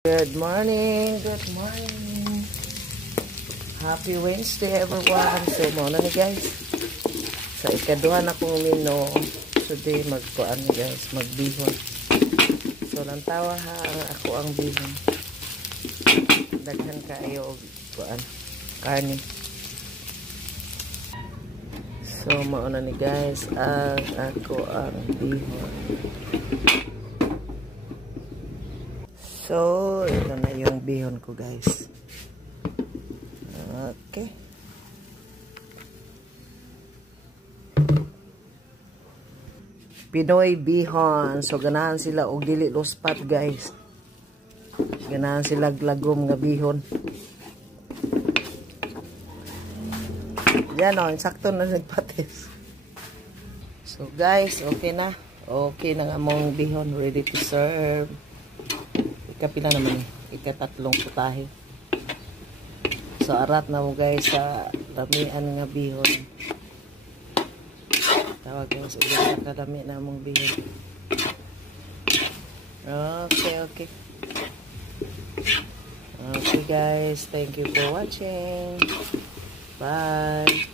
Good morning, good morning. Happy Wednesday everyone. So muna ni guys. Sa ikaduha na kong mino. Today magkuan ni guys, magbihon. So lantawa ha ako ang bihon. Daghan kayo kuan karne. So muna ni guys ang ako ang bihon. So, ito na yung bihon ko guys. Okay. Pinoy bihon. So, ganahan sila og dili lospat guys. Ganahan sila glagom nga bihon. Yan o, sakto na nagpatis. So guys, okay na. Okay na nga mong bihon. Ready to serve. Kapila naman eh. Ikatatlong putahe. So, arat na mo guys sa damian nga bihon. Tawag guys, ulit sa kadami na mong bihon. Okay, okay. Okay guys, thank you for watching. Bye.